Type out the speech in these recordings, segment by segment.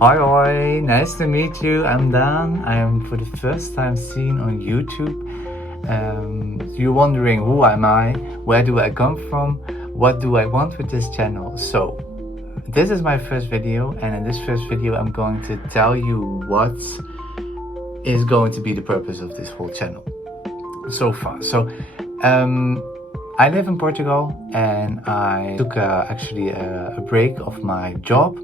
Hoi hoi, nice to meet you. I'm Daan. I am for the first time seen on YouTube. You're wondering who am I? Where do I come from? What do I want with this channel? So, this is my first video, and in this first video I'm going to tell you what is going to be the purpose of this whole channel so far. I live in Portugal, and I took a break of my job.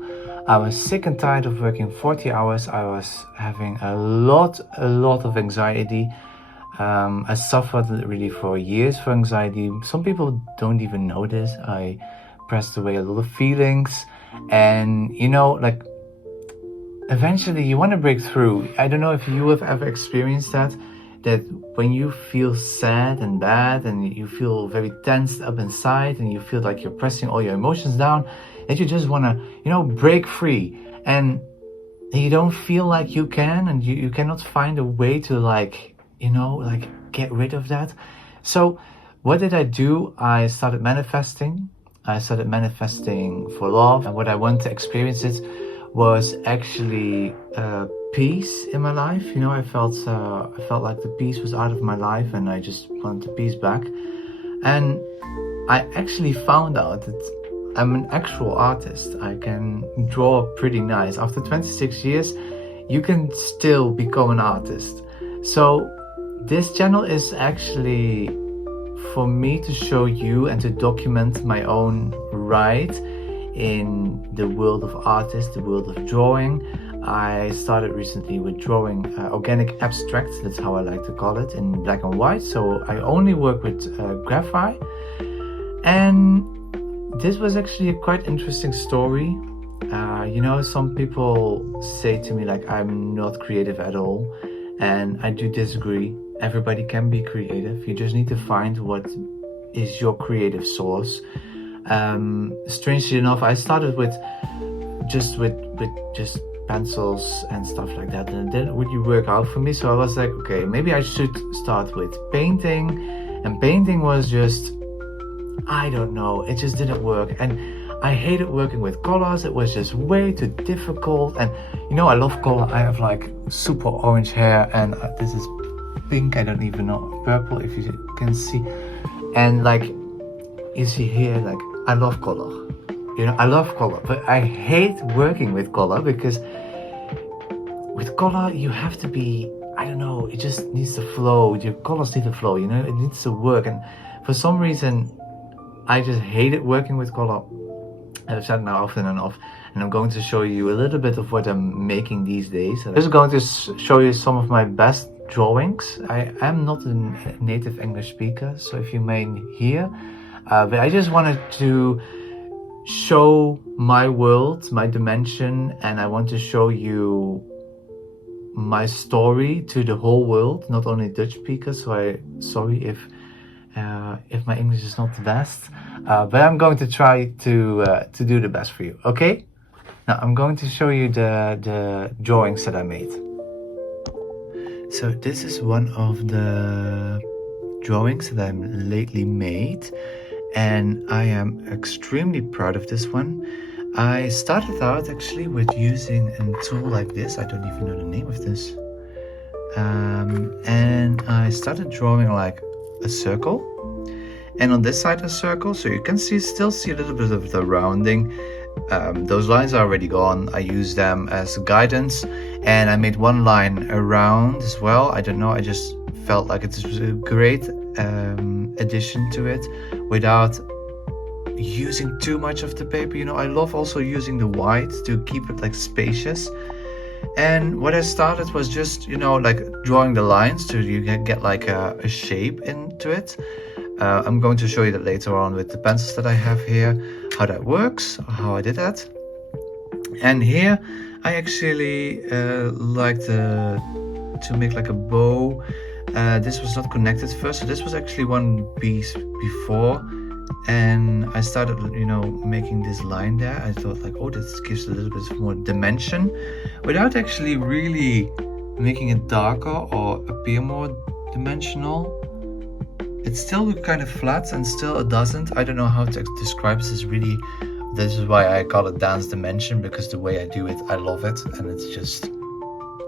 I was sick and tired of working 40 hours. I was having a lot of anxiety. I suffered really for years for anxiety. Some people don't even know this. I pressed away a lot of feelings, and eventually you want to break through. I don't know if you have ever experienced that when you feel sad and bad and you feel very tensed up inside and you feel like you're pressing all your emotions down, that you just want to, break free, and you don't feel like you can, and you cannot find a way to get rid of that. So what did I do? I started manifesting. I started manifesting for love, and what I want to experience it was actually peace in my life. I felt like the peace was out of my life, and I just wanted the peace back. And I actually found out that I'm an actual artist. I can draw pretty nice. After 26 years, you can still become an artist. So this channel is actually for me to show you and to document my own ride in the world of artists, the world of drawing. I started recently with drawing organic abstract, that's how I like to call it, in black and white. So I only work with graphite. And this was actually a quite interesting story. Some people say to me like I'm not creative at all, and I do disagree. Everybody can be creative. You just need to find what is your creative source. Strangely enough, I started with just pencils and stuff like that, and it didn't really work out for me. So I was like, okay, maybe I should start with painting. And painting was just, I don't know, it just didn't work. And I hated working with colors. It was just way too difficult. And I love color. I have like super orange hair, and this is pink. I don't even know, purple, if you can see. And like you see here, like I love color. I love color, but I hate working with color, because with color you have to be, I don't know, it just needs to flow. Your colors need to flow, it needs to work. And for some reason I just hated working with color. I've said now often enough, and I'm going to show you a little bit of what I'm making these days. I'm just going to show you some of my best drawings. I am not a native English speaker, so if you may hear, but I just wanted to show my world, my dimension, and I want to show you my story to the whole world, not only Dutch speakers. So sorry if my English is not the best, but I'm going to try to do the best for you. Okay, now I'm going to show you the drawings that I made. So this is one of the drawings that I lately made, and I am extremely proud of this one. I started out actually with using a tool like this. I don't even know the name of this. And I started drawing like a circle, and on this side a circle, so you can still see a little bit of the rounding. Those lines are already gone. I use them as guidance, and I made one line around as well. I don't know, I just felt like it was a great addition to it without using too much of the paper. I love also using the white to keep it like spacious. And what I started was just like drawing the lines so you can get like a shape into it. I'm going to show you that later on with the pencils that I have here, how that works, how I did that. And here I actually like to make like a bow. This was not connected first, so this was actually one piece before, and I started making this line there. I thought like, oh, this gives a little bit more dimension without actually really making it darker or appear more dimensional. It still looked kind of flat, and still it doesn't. I don't know how to describe this. Is really This is why I call it Daan's Dimension, because the way I do it, I love it, and it's just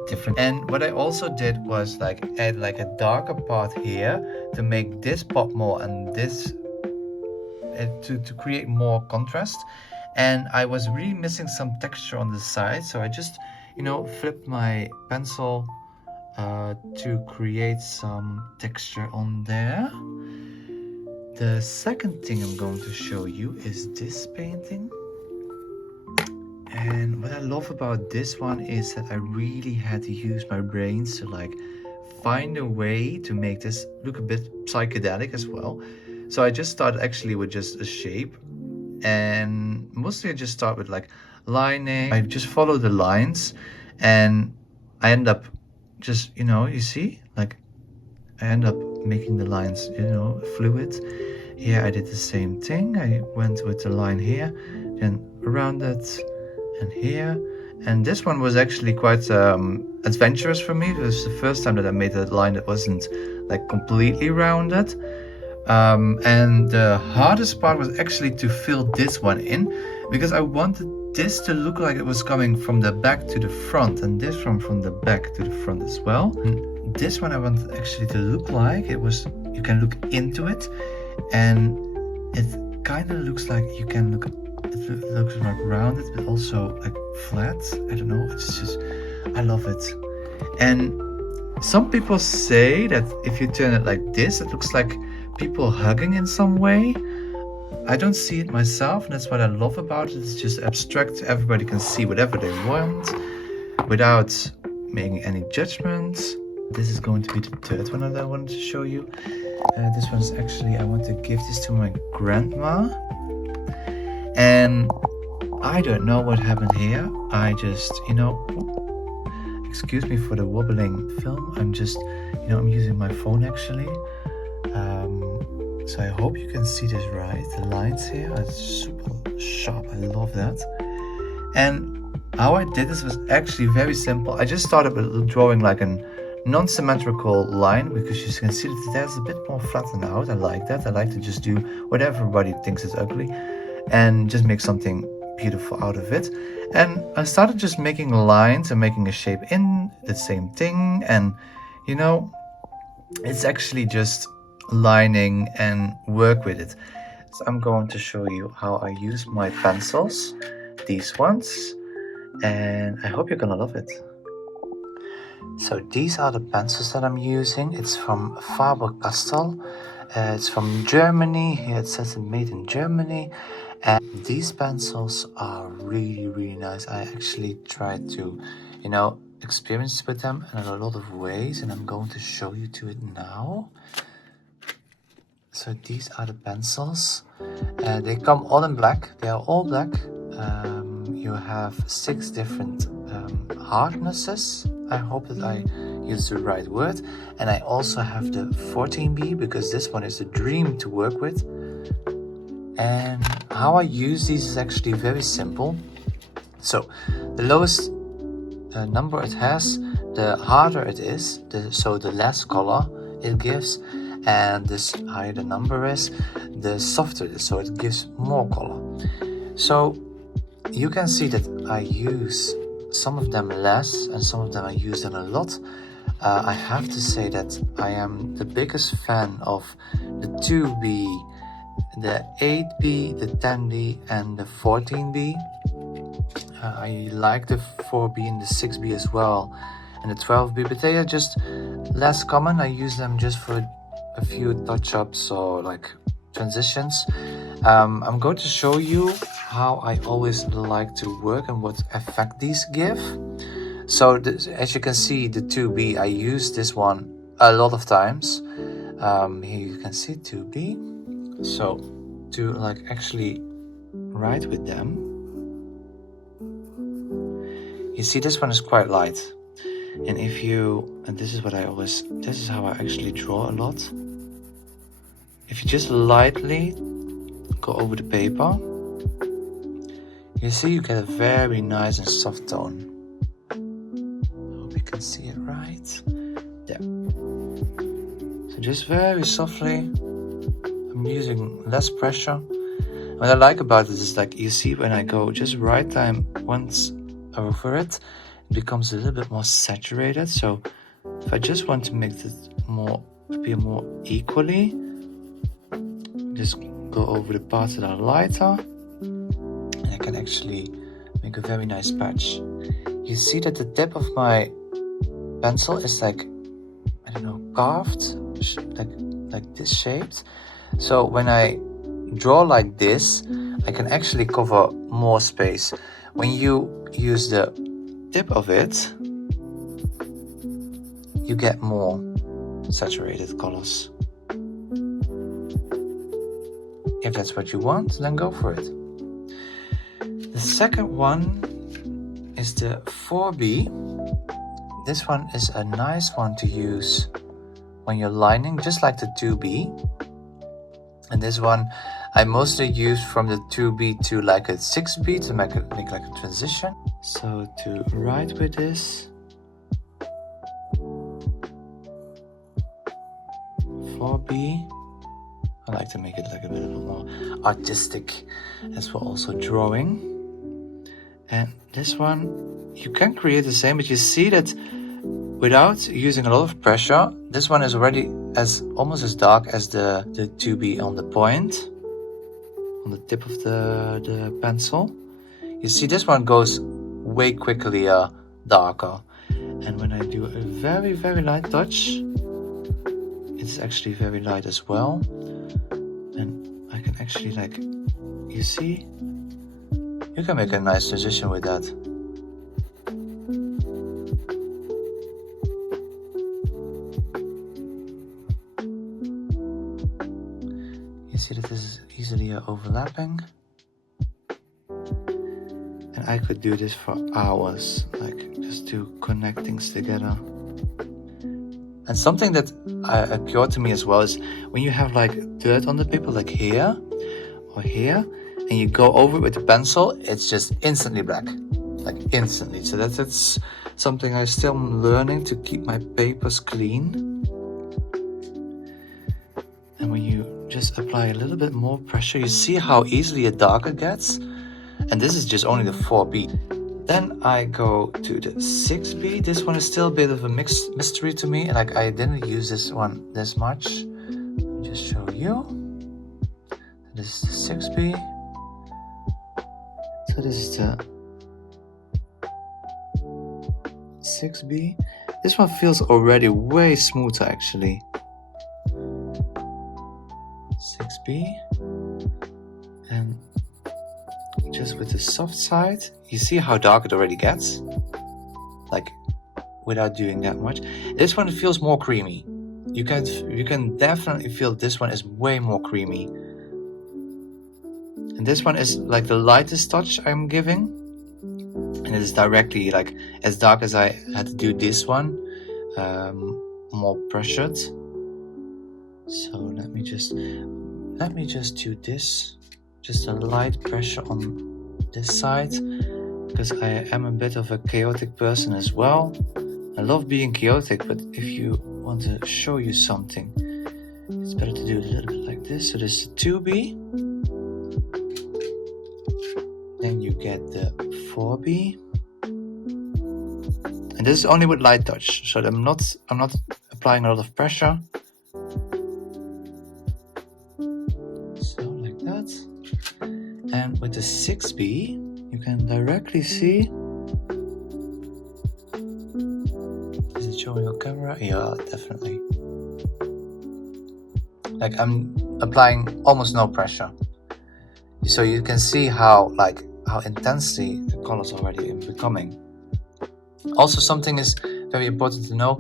different. And what I also did was like add like a darker part here to make this pop more and this to create more contrast. And I was really missing some texture on the side, so I just, you know, flipped my pencil to create some texture on there. The second thing I'm going to show you is this painting. And what I love about this one is that I really had to use my brains to like find a way to make this look a bit psychedelic as well. So I just started actually with just a shape, and mostly I just start with like lining. I just follow the lines, and I end up just, you know, you see, like I end up making the lines, you know, fluid. Here I did the same thing. I went with the line here, then around it, and here. And this one was actually quite adventurous for me. It was the first time that I made a line that wasn't like completely rounded. And the hardest part was actually to fill this one in, because I wanted this to look like it was coming from the back to the front, and this from the back to the front as well. And this one I wanted actually to look like it was, you can look into it, and it kind of looks like you can look, it looks like rounded but also like flat. I don't know, it's just, I love it. And some people say that if you turn it like this, it looks like people hugging in some way. I don't see it myself, and that's what I love about it. It's just abstract. Everybody can see whatever they want without making any judgments. This is going to be the third one that I wanted to show you. This one's actually, I want to give this to my grandma. And I don't know what happened here. I just, you know, excuse me for the wobbling film. I'm just, you know, I'm using my phone actually. So I hope you can see this right. The lines here are super sharp. I love that. And how I did this was actually very simple. I just started with drawing like a non-symmetrical line, because you can see that there's a bit more flattened out. I like that. I like to just do what everybody thinks is ugly and just make something beautiful out of it. And I started just making lines and making a shape in the same thing. And, you know, it's actually just lining and work with it. So I'm going to show you how I use my pencils, these ones, and I hope you're gonna love it. So these are the pencils that I'm using. It's from Faber-Castell. It's from Germany. Here it says it's made in Germany. And these pencils are really nice. I actually tried to, you know, experience with them in a lot of ways, and I'm going to show you to it now. So these are the pencils. They come all in black. They are all black. You have 6 different hardnesses. I hope that I use the right word. And I also have the 14B, because this one is a dream to work with. And how I use these is actually very simple. So the lowest number it has, the harder it is, so the less color it gives. And this higher the number is, the softer it is, so it gives more color. So you can see that I use some of them less and some of them I use them a lot. I have to say that I am the biggest fan of the 2B, the 8B, the 10B and the 14B. I like the 4B and the 6B as well, and the 12B, but they are just less common. I use them just for a few touch-ups or like transitions. I'm going to show you how I always like to work and what effect these give. So as you can see, the 2B, I use this one a lot of times. Here you can see 2B. So to like actually write with them, you see this one is quite light. And if you, and this is what I always, this is how I actually draw a lot. If you just lightly go over the paper, you see you get a very nice and soft tone. I hope you can see it right. There. So just very softly, I'm using less pressure. What I like about it is like you see when I go just right time once over it, it becomes a little bit more saturated. So if I just want to make it more appear more equally, just go over the parts that are lighter, and I can actually make a very nice patch. You see that the tip of my pencil is like, I don't know, carved, like this shaped. So when I draw like this, I can actually cover more space. When you use the tip of it, you get more saturated colors. If that's what you want, then go for it. The second one is the 4B. This one is a nice one to use when you're lining, just like the 2B. And this one I mostly use from the 2B to like a 6B to make like a transition. So to write with this, 4B, I like to make it like a bit more artistic as we're also drawing. And this one, you can create the same, but you see that without using a lot of pressure, this one is already almost as dark as the 2B on the point, on the tip of the pencil. You see this one goes way quickly darker. And when I do a very, very light touch, it's actually very light as well. And I can actually you see, you can make a nice transition with that. You see that this is easily overlapping. And I could do this for hours, just to connect things together. And something that occurred to me as well is when you have dirt on the paper, like here or here, and you go over it with the pencil, it's just instantly black, instantly. So that's something I still am learning, to keep my papers clean. And when you just apply a little bit more pressure, you see how easily it darker gets. And this is just only the 4B. Then I go to the 6B. This one is still a bit of a mixed mystery to me. I didn't use this one this much. Let me just show you. This is the 6B. So this is the 6B. This one feels already way smoother actually. 6B. And just with the soft side, you see how dark it already gets, without doing that much. This one feels more creamy. You can definitely feel this one is way more creamy. And this one is the lightest touch I'm giving, and it is directly as dark as I had to do this one, more pressured. So let me just do this. Just a light pressure on this side, because I am a bit of a chaotic person as well. I love being chaotic, but if you want to show you something, it's better to do a little bit like this. So this is 2B. Then you get the 4B. And this is only with light touch, so I'm not applying a lot of pressure. And with the 6B, you can directly see. Is it showing your camera? Yeah, definitely. I'm applying almost no pressure. So you can see how intensely the colors already are becoming. Also, something is very important to know.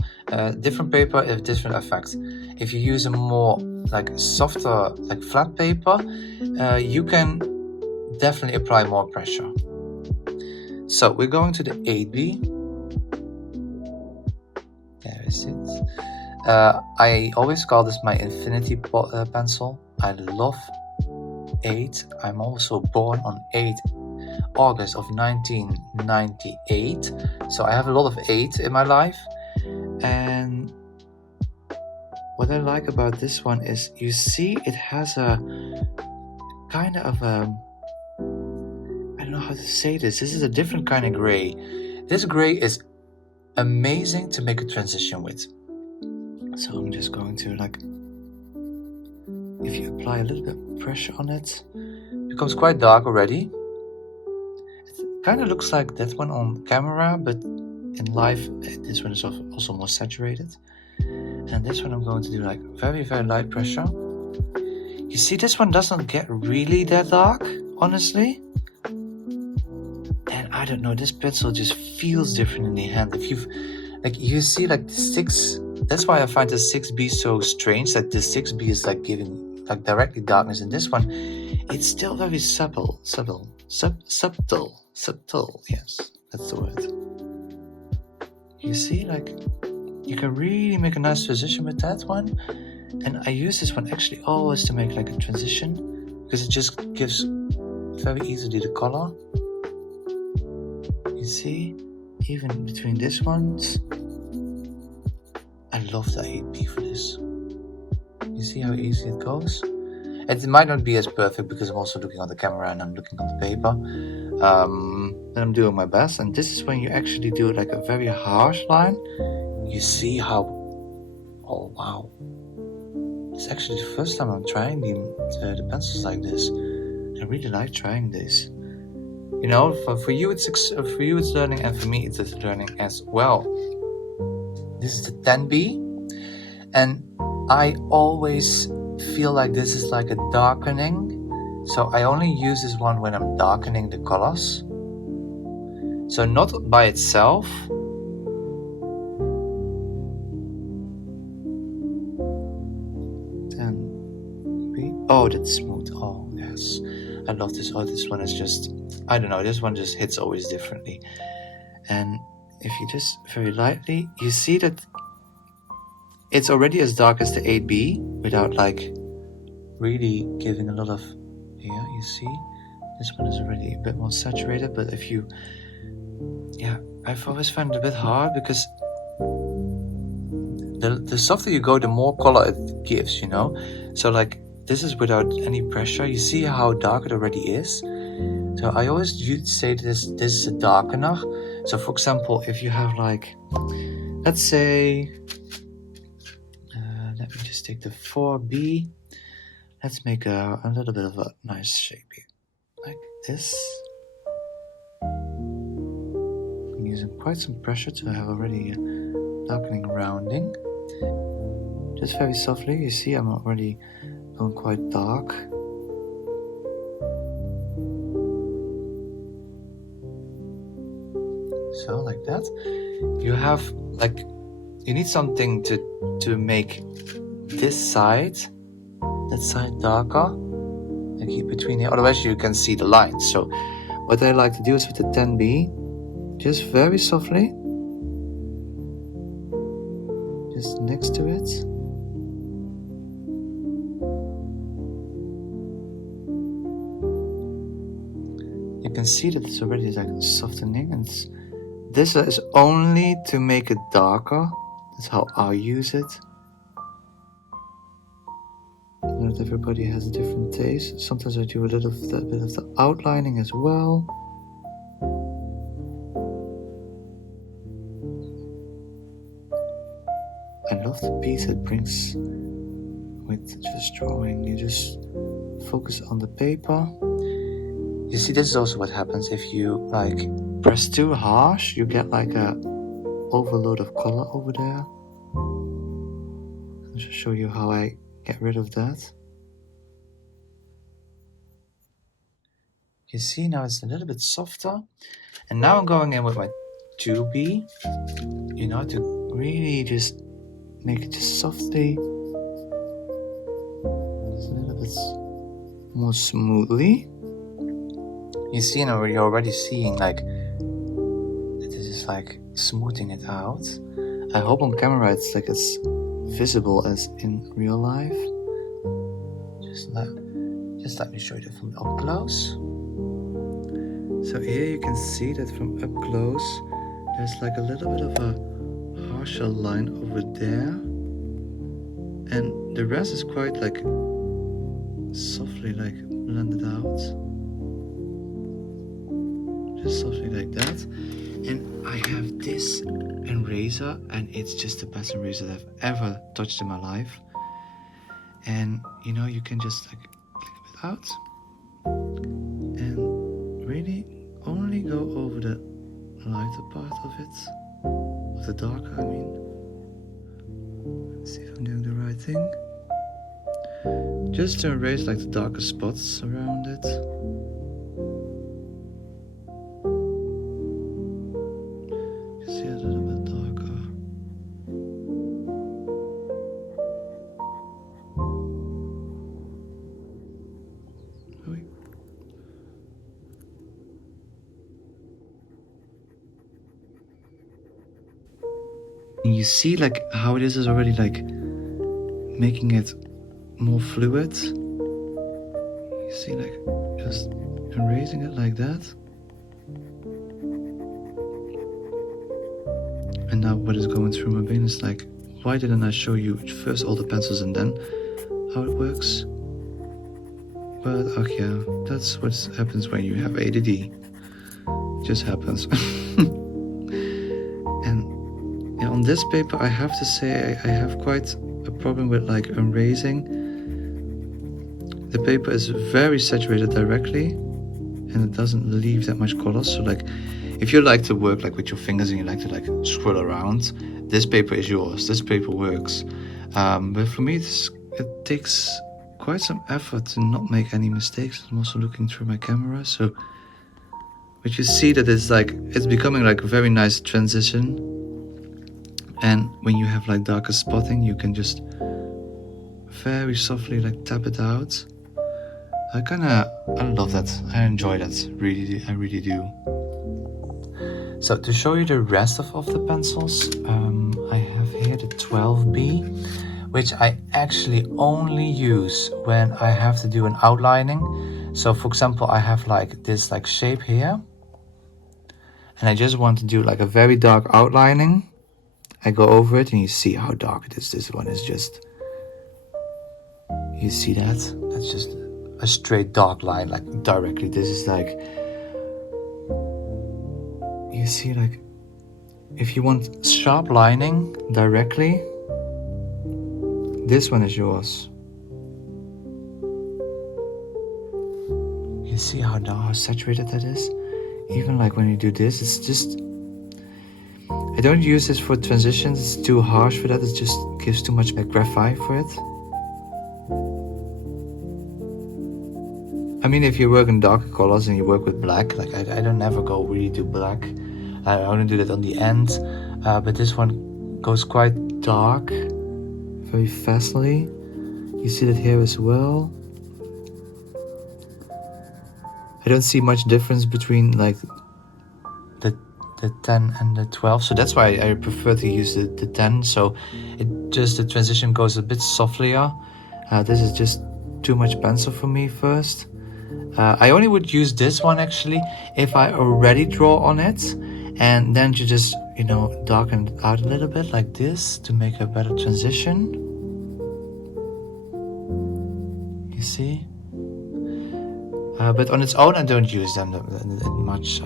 Different paper have different effects. If you use a more softer, flat paper, you can definitely apply more pressure. So we're going to the 8B. There is it. I always call this my infinity pencil. I love 8. I'm also born on 8 August of 1998. So I have a lot of 8 in my life. And what I like about this one is, you see it has a kind of I don't know how to say this. This is a different kind of gray. This gray is amazing to make a transition with. So I'm just going to if you apply a little bit of pressure on it, it becomes quite dark already. It kind of looks like that one on camera, but in live, this one is also more saturated. And this one I'm going to do very, very light pressure. You see, this one doesn't get really that dark, honestly. And I don't know, this pencil just feels different in the hand. If you've, you see the 6, that's why I find the 6B so strange, that the 6B is giving directly darkness. In this one, it's still very subtle, yes, that's the word. You see, you can really make a nice transition with that one. And I use this one actually always to make a transition, because it just gives very easily the color. You see, even between these ones, I love the 8B for this. You see how easy it goes? It might not be as perfect because I'm also looking on the camera and I'm looking on the paper. But I'm doing my best. And this is when you actually do a very harsh line. You see how, oh wow. It's actually the first time I'm trying the pencils like this. I really like trying this. You know, for you it's learning, and for me it's learning as well. This is the 10B, and I always feel like this is a darkening. So I only use this one when I'm darkening the colors. So not by itself. Oh, that's smooth. Oh, yes. I love this. Oh, this one is just, I don't know, this one just hits always differently. And if you just very lightly, you see that it's already as dark as the 8B without really giving a lot of, yeah, you see? This one is already a bit more saturated, but if you, I've always found it a bit hard because the softer you go, the more color it gives, you know? So this is without any pressure. You see how dark it already is? So I always say this is a darkener. So for example, if you have let's say, let me just take the 4B. Let's make a little bit of a nice shape here. Like this. I'm using quite some pressure to have already darkening rounding. Just very softly. You see I'm already going quite dark. So like that. You have you need something to make this side, that side darker. Keep between here, otherwise you can see the lines. So what I like to do is with the 10B, just very softly, just next to it. You can see that it's already softening, and this is only to make it darker. That's how I use it. Not everybody has a different taste. Sometimes I do a little bit of the outlining as well. I love the peace it brings with just drawing. You just focus on the paper. You see, this is also what happens if you press too harsh. You get a overload of color over there. I'll just show you how I get rid of that. You see, now it's a little bit softer. And now I'm going in with my 2B, to really just make it just softly, just a little bit more smoothly. You see, now you're already seeing that this is smoothing it out. I hope on camera it's as visible as in real life. Just let me show you from up close. So here you can see that from up close, there's a little bit of a harsher line over there. And the rest is quite softly blend it out. Just softly like that. And I have this eraser, and it's just the best eraser that I've ever touched in my life. And you know, you can just like click a bit out and really only go over the lighter part of it, of the darker, I mean. Let's see if I'm doing the right thing. Just to erase like the darker spots around it. Just see a little bit darker. Oei. And you see like how this is already like making it more fluid. You see like just erasing it like that. And now what is going through my brain is like, why didn't I show you first all the pencils and then how it works? But okay, that's what happens when you have ADD. It just happens. And yeah, on this paper I have to say I have quite a problem with like erasing. The paper is very saturated directly and it doesn't leave that much color. So like if you like to work like with your fingers and you like to like scroll around, this paper is yours. This paper works. But for me it takes quite some effort to not make any mistakes. I'm also looking through my camera, so but you see that it's becoming like a very nice transition. And when you have like darker spotting, you can just very softly like tap it out. I love that. I enjoy that. Really, I really do. So to show you the rest of the pencils, I have here the 12B, which I actually only use when I have to do an outlining. So for example, I have like this like shape here, and I just want to do like a very dark outlining. I go over it and you see how dark it is. This one is just, you see that? That's just a straight dark line, like directly. This is like, you see like, if you want sharp lining directly, this one is yours. You see how saturated that is? Even like when you do this, it's just, I don't use this for transitions, it's too harsh for that, it just gives too much like graphite for it. I mean, if you work in darker colors and you work with black, like I don't never go really to black. I only do that on the end, but this one goes quite dark, very fastly. You see that here as well. I don't see much difference between like the 10 and the 12, so that's why I prefer to use the 10. So the transition goes a bit softlier. This is just too much pencil for me first. I only would use this one actually if I already draw on it, and then you just, you know, darken it out a little bit like this to make a better transition. You see? But on its own I don't use them that much,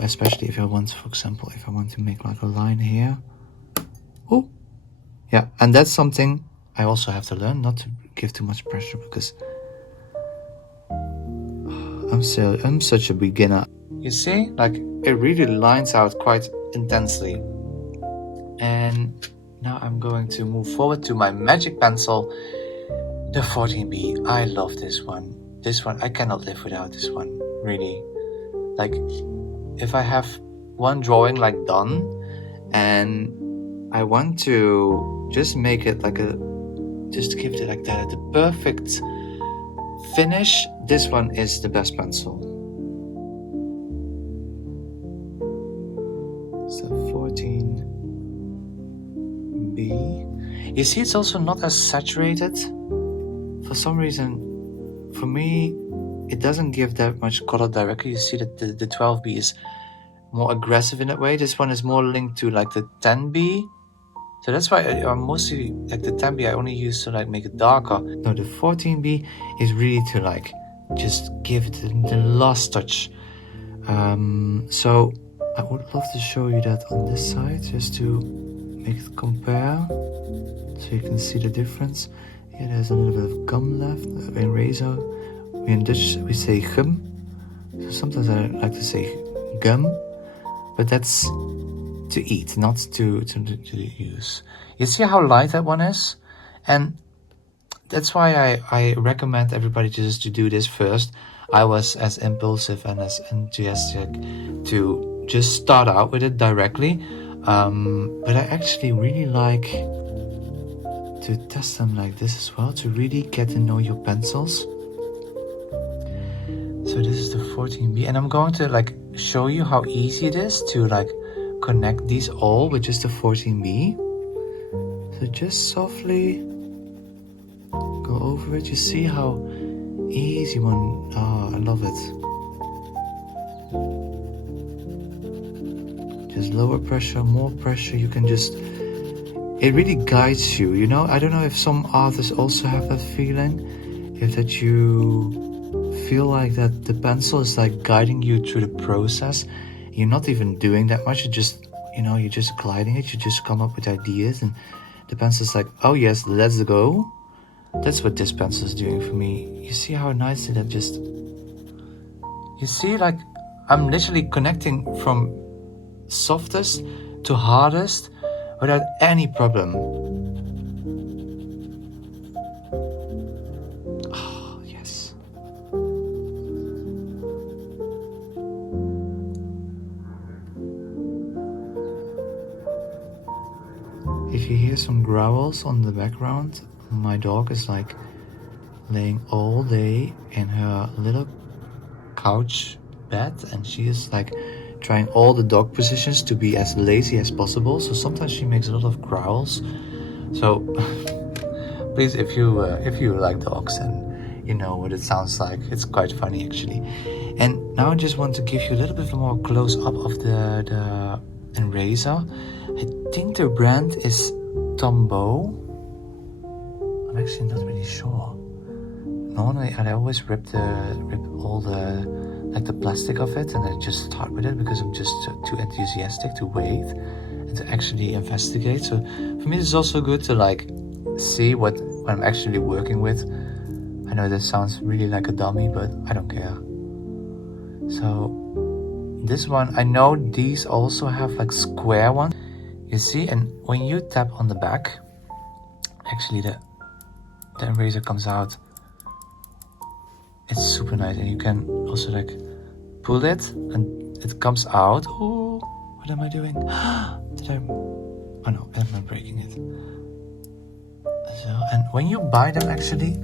especially if I want, for example, if I want to make like a line here. Oh, yeah, and that's something I also have to learn, not to give too much pressure, because I'm such a beginner. You see, like it really lines out quite intensely. And now I'm going to move forward to my magic pencil, the 14B. I love this one. This one, I cannot live without this one, really. Like, if I have one drawing like done, and I want to just make it like just give it like the perfect finish, this one is the best pencil. So 14B. You see, it's also not as saturated. For some reason, for me, it doesn't give that much color directly. You see that the 12B is more aggressive in that way. This one is more linked to like the 10B. So that's why I mostly, like the 10B I only use to like make it darker. No, the 14B is really to like just give it the last touch. So I would love to show you that on this side, just to make it compare, so you can see the difference. Here there's a little bit of gum left. In razor, in Dutch we say gum. So sometimes I like to say gum, but that's to eat, not to use. You see how light that one is? And that's why I recommend everybody just to do this first. I was as impulsive and as enthusiastic to just start out with it directly, but I actually really like to test them like this as well, to really get to know your pencils. So this is the 14B, and I'm going to like show you how easy it is to like connect these all with just the 14B. So just softly go over it. You see how easy one. Oh, I love it. Just lower pressure, more pressure. You can just, it really guides you, you know. I don't know if some artists also have that feeling, if that you feel like that the pencil is like guiding you through the process. You're not even doing that much. You just, you know, you're just gliding it. You just come up with ideas, and the pencil's like, oh yes, let's go. That's what this pencil is doing for me. You see how nicely that just, you see, like I'm literally connecting from softest to hardest without any problem. Oh, yes. If you hear some growls on the background, my dog is like laying all day in her little couch bed, and she is like trying all the dog positions to be as lazy as possible. So sometimes she makes a lot of growls. So please, if you like dogs and you know what it sounds like, it's quite funny actually. And now I just want to give you a little bit more close up of the eraser. I think the brand is Tombow. I'm actually not really sure. Normally I always rip all the plastic of it, and I just start with it because I'm just too enthusiastic to wait and to actually investigate. So for me, it's also good to like see what I'm actually working with. I know this sounds really like a dummy, but I don't care. So this one, I know these also have like square ones, you see, and when you tap on the back, actually the eraser comes out. It's super nice, and you can also like pull it and it comes out. Oh, what am I doing? Did I? Oh no, am I breaking it? So, and when you buy them actually,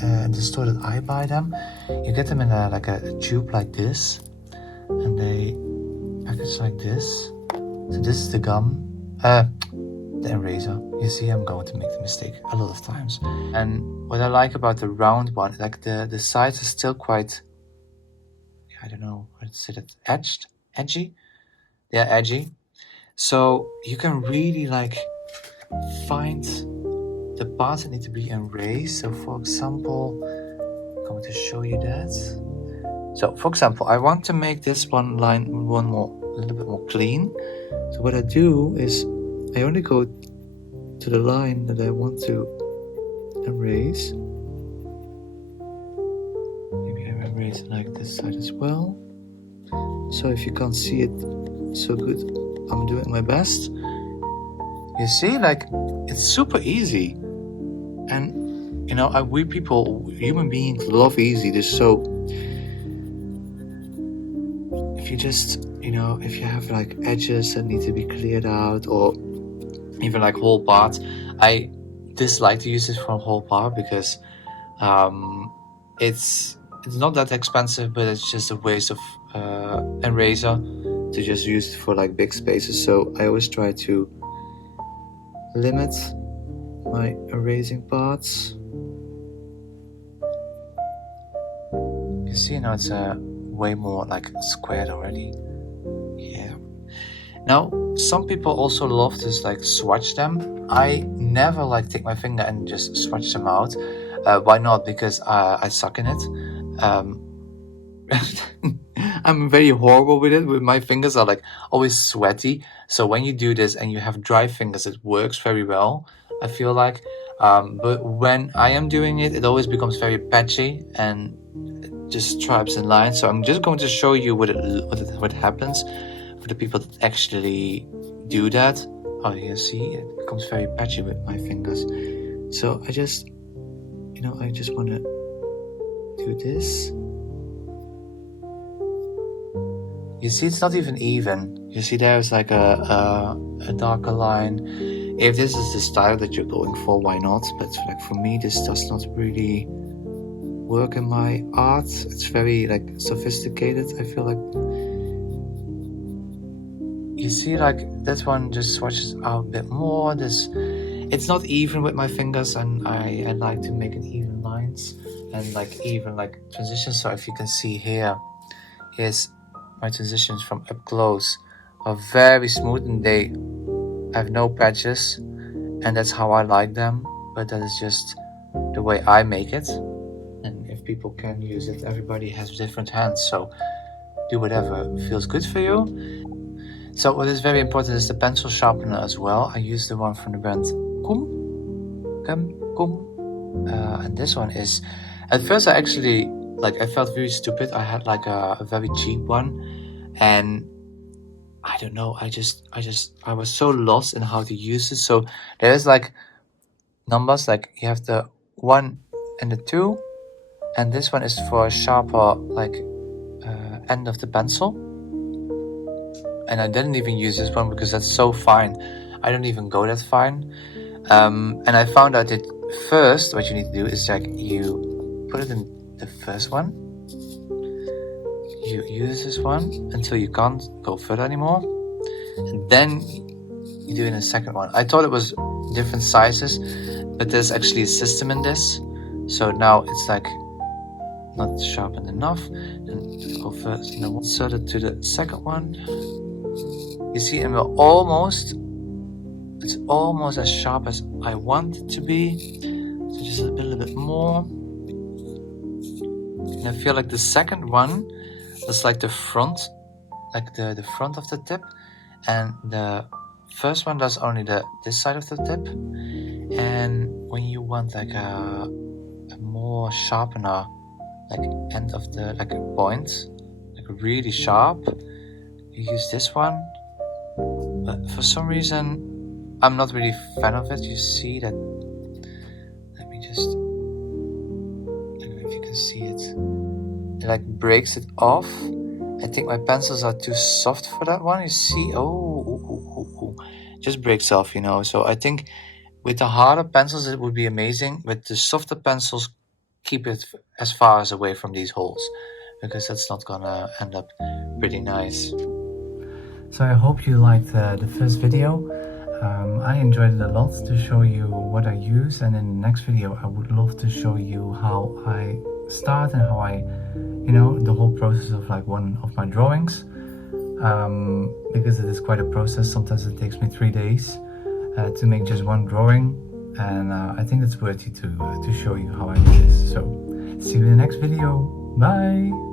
in the store that I buy them, you get them in a tube like this, and they package like this. So this is the gum, the eraser. You see, I'm going to make the mistake a lot of times. And what I like about the round one, like the sides are still quite, I don't know how to say that, edgy. They're edgy. So you can really like find the parts that need to be erased. So for example, I'm going to show you that. So for example, I want to make this one line a little bit more clean. So what I do is I only go to the line that I want to erase. Maybe I erase like this side as well. So if you can't see it so good, I'm doing my best. You see, like it's super easy. And you know, we people, human beings, love easy. So if you just, you know, if you have like edges that need to be cleared out, or even like whole parts, I dislike to use this for a whole part because it's not that expensive, but it's just a waste of eraser to just use it for like big spaces. So I always try to limit my erasing parts. You see now it's way more like squared already. Yeah. Now some people also love to like swatch them. I never like take my finger and just swatch them out. Why not? Because I suck in it. I'm very horrible with it. With my fingers are like always sweaty. So when you do this and you have dry fingers, it works very well, I feel like. But when I am doing it, it always becomes very patchy and just stripes and lines. So I'm just going to show you what happens for the people that actually do that. Oh, you see, it becomes very patchy with my fingers. So I just want to do this. You see, it's not even even. You see, there's like a darker line. If this is the style that you're going for, why not? But like for me, this does not really work in my art. It's very like sophisticated. I feel like you see, like this one just swatches out a bit more. It's not even with my fingers, and I like to make it even lines and like even like transitions. So if you can see here, here's my transitions from up close are very smooth and they have no patches, and that's how I like them. But that is just the way I make it, and if people can use it, everybody has different hands, so do whatever feels good for you. So what is very important is the pencil sharpener as well. I use the one from the brand Kum, and this one is, at first I actually I felt very stupid. I had like a very cheap one, and I don't know, I was so lost in how to use it. So there's like numbers, like you have the 1 and the 2, and this one is for a sharper end of the pencil. And I didn't even use this one because that's so fine. I don't even go that fine. And I found out that first what you need to do is like you put it in the first one. You use this one until you can't go further anymore. And then you do it in the second one. I thought it was different sizes, but there's actually a system in this. So now it's like not sharpened enough. And go first, and then insert it to the second one. You see, and it's almost as sharp as I want it to be. So just a little bit more. And I feel like the second one is like the front, like the front of the tip. And the first one does only this side of the tip. And when you want like a more sharpener, like end of the, like a point, like really sharp, you use this one. But for some reason, I'm not really a fan of it. You see that, let me just, I don't know if you can see it. It like breaks it off. I think my pencils are too soft for that one. You see, just breaks off, you know. So I think with the harder pencils, it would be amazing. With the softer pencils, keep it as far as away from these holes, because that's not gonna end up pretty nice. So I hope you liked the first video. I enjoyed it a lot to show you what I use, and in the next video I would love to show you how I start and how I, the whole process of like one of my drawings, because it is quite a process. Sometimes it takes me 3 days to make just one drawing, and I think it's worthy to show you how I do this. So see you in the next video. Bye!